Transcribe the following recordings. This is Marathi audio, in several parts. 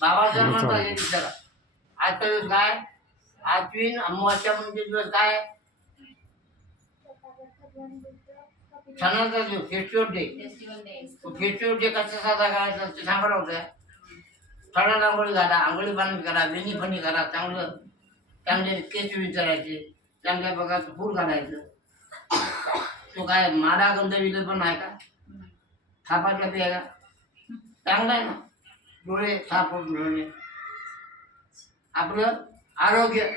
बाबाचा म्हणता हे विचारा आजचा दिवस काय आजवीन अमावास्या म्हणजे दिवस काय सणाचा दिवस फेस्टिवल डे फेस्टिवल डे कसा साजरा करायचा ते सांगत होतं थोडा रांगोळी घाला आंघोळी पाणी करा वेणी फणी करा चांगलं चांगले केस विचारायचे चांगल्या प्रकारचं फूल घालायचं तो काय माडा गंध विले पण आहे का थापातला प्यायला चांगला आहे ना डोळे साफ डोळे आपलं आरोग्य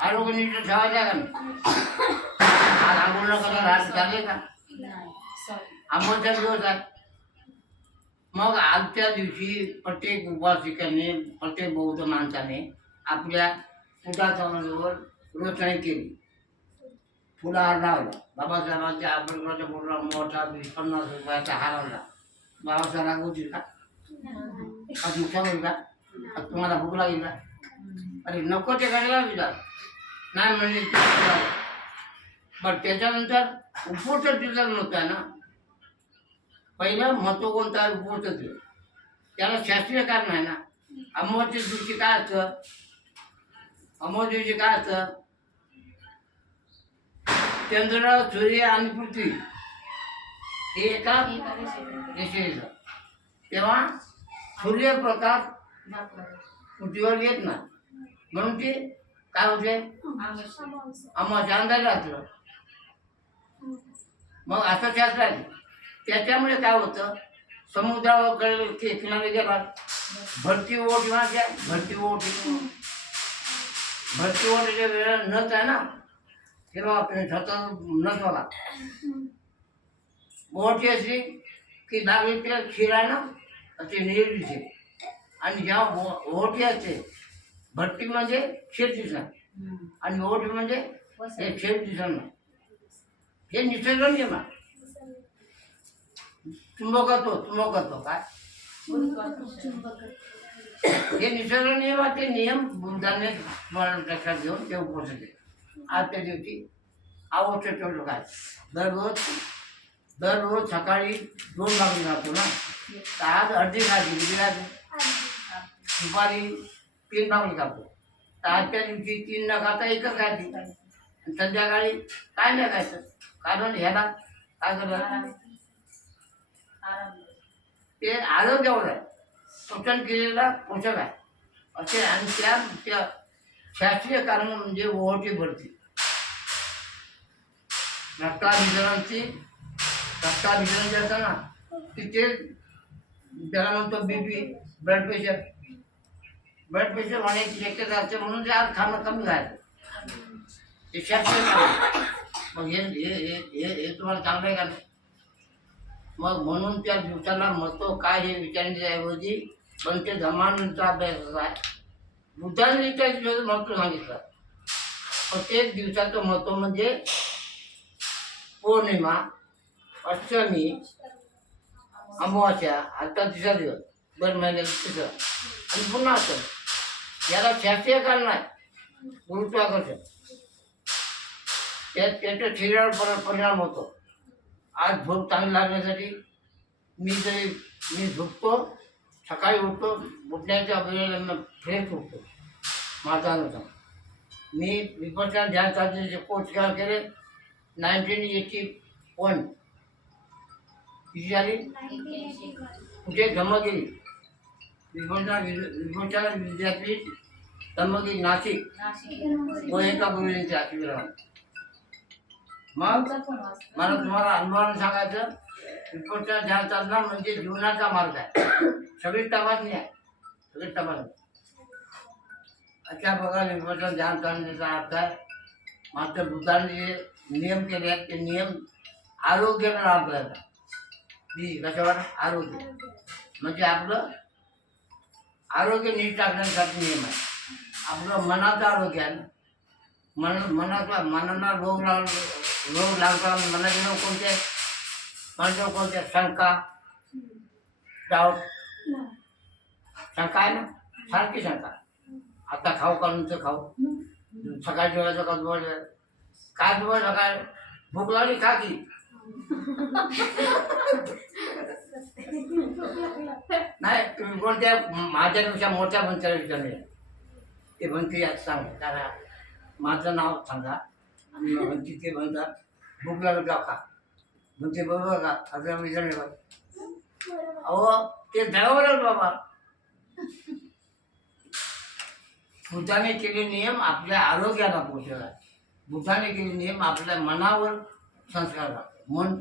आरोग्य नीट ठेवायचं आहे का आज आंघोळ न करा रात चालले का आंघोळचा दिवस आहे मग आजच्या दिवशी प्रत्येक उपासिकाने प्रत्येक बौद्ध माणसाने आपल्या पोटाजवळ रोषणाई केली फुलाहार लावला बाबासाहेबांच्या आंबेडकरांच्या मोठा मोठा 50 रुपयाचा हार आणला बाबासाहेब राग होतील का आज नुकसान होईल का आज तुम्हाला भूक लागेल का अरे नको ते करायला विचार नाही म्हणजे पण त्याच्यानंतर उपवासच दिवसात नव्हता ना पहिलं महत्व कोणतं आहे उपवासच दिवस त्याला शास्त्रीय कारण आहे ना अमावस्या दिवशी काय असतं अमावस्या दिवशी काय असतं चंद्र सूर्य आणि पृथ्वी हे एका रेषेचं तेव्हा सूर्यप्रकाश पृथ्वीवर येत नाही म्हणून ते काय होते अमावस्या अंदाज असलं मग असं शास्त्र आहे त्याच्यामुळे काय होतं समुद्राकडे किनारे गेला भरती ओढ काय भरती ओढीच्या वेळेला नच आहे ना तेव्हा आपण स्वतः नस मला मोठी अशी की नागरिकला शिरा ना असे नीर दिसे आणि जेव्हा ओठी असते भट्टी म्हणजे शेत दिसणार आणि ओठ म्हणजे हे शेत दिसणार हे निसर्ग नियम आहे चुंबकत्व काय हे निसर्ग नियम आहे ते नियम बुद्धाने लक्षात घेऊन ते उपवास केले आजच्या दिवशी आवश्यक ठेवलं काय दररोज सकाळी 2 भाकरी खातो ना तर आज अर्धी खायची किती खायची दुपारी 3 भाकरी खातो तर आजच्या दिवशी 3 न खाता 1च खायची आणि संध्याकाळी काय नाही खायचं कारण ह्याला काय करतात ते आरोग्यावर आहे पोषण केलेला पोषक आहे असे आणि त्या शास्त्रीय कारण म्हणजे ओहोटी भरती रक्ताभिसरण जे असतं ना तिथे त्याला म्हणतो बीपी ब्लड प्रेशर होण्याची शक्यता असते म्हणून ते आज खाणं कमी खायचं ते शास्त्रीय कारण मग हे तुम्हाला चांगलं आहे का नाही मग म्हणून त्या दिवसाला महत्व काय हे विचारण्याऐवजी पण ते धर्मांचा अभ्यास आहे बुद्धाने त्या दिवसाचं महत्व सांगितलं प्रत्येक दिवसाचं महत्व म्हणजे पौर्णिमा अष्टमी अमावास्या आता 3रा दिवस दर महिन्याला 3रा आणि पुन्हा असं याला शास्त्रीय कारण आहे गुरुत्वाकर्षण त्याच्या शरीरावर परिणाम होतो आज झोप चांगली लागण्यासाठी मी झोपतो सकाळी उठतो उठण्याच्या वेळेला फ्रेश उठतो माझा अनुसार मी विपश्यना ध्यान साधनेचे कोर्स केले 1981 किती झाली कुठे धम्मगिरी विपश्यना विद्यापीठ धम्मगिरी नाशिक व एका गुरुजींचे आशीर्वाद मग मला तुम्हाला अनुभवाने सांगायचं विपश्यना ध्यान साधना म्हणजे जीवनाचा मार्ग आहे सगळी तपासणी आहे सगळी तपासणी अशा प्रकारे विपश्यना ध्यान साधनेचा अर्थ आहे मात्र बुद्धाने जे नियम केले आहेत ते नियम आरोग्याला लाभ द्यायचा कशावर आरोग्य म्हणजे आपलं आरोग्य नीट टाकण्यासाठी नियम आहे आपलं मनाचं आरोग्य आहे ना मनाला रोग लागतात मनाचे रोग कोणते मनाचे रोग कोणते शंका डाऊट शंका आहे ना सारखी शंका आता खाऊ का नंतर खाऊ सकाळी जेवायचं का दुपारी काय दुपारी सकाळ भूक लागली खा की नाही तुम्ही कोणत्या माझ्यापेक्षा मोठ्या मंत्र्याला विचारले ते मंत्री आज सांग त्याला माझं नाव सांगा आणि मग म्हणते ते म्हणतात भूक लागत जाऊ का म्हणते बरोबर का असं विचारले बघ अहो ते ड्रायव्हरच बाबा बुद्धाने केलेले नियम आपल्या आरोग्याला पोचवला बुद्धाने केलेले नियम आपल्या मनावर संस्कार करतात मन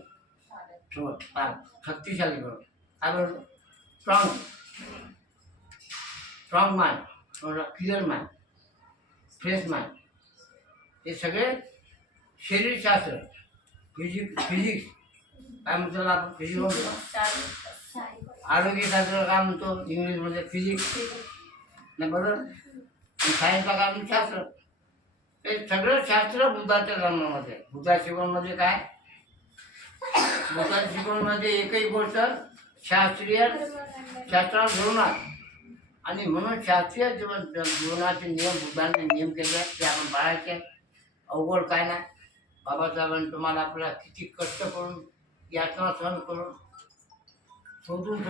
शक्तिशाली करून काय बरोबर strong mind clear mind fresh mind हे सगळे शरीरशास्त्र फिजिक्स काय म्हणतो आपण फिजिक्स आरोग्यशास्त्र काय म्हणतो इंग्लिशमध्ये फिजिक्स नाही बरोबर सायन्सला काय म्हणतो शास्त्र हे सगळं शास्त्र बुद्धाच्या जन्मामध्ये बुद्धा शिकवणमध्ये काय बुद्धा शिकवणमध्ये एकही गोष्ट शास्त्रीय शास्त्रावर धरूनच आणि म्हणून शास्त्रीय जीवनाचे नियम बुद्धाने नियम केले आहेत ते आपण पाळायचे अवघड काय नाही बाबासाहेबांनी तुम्हाला आपल्याला किती कष्ट करून यातना सहन करून शोधून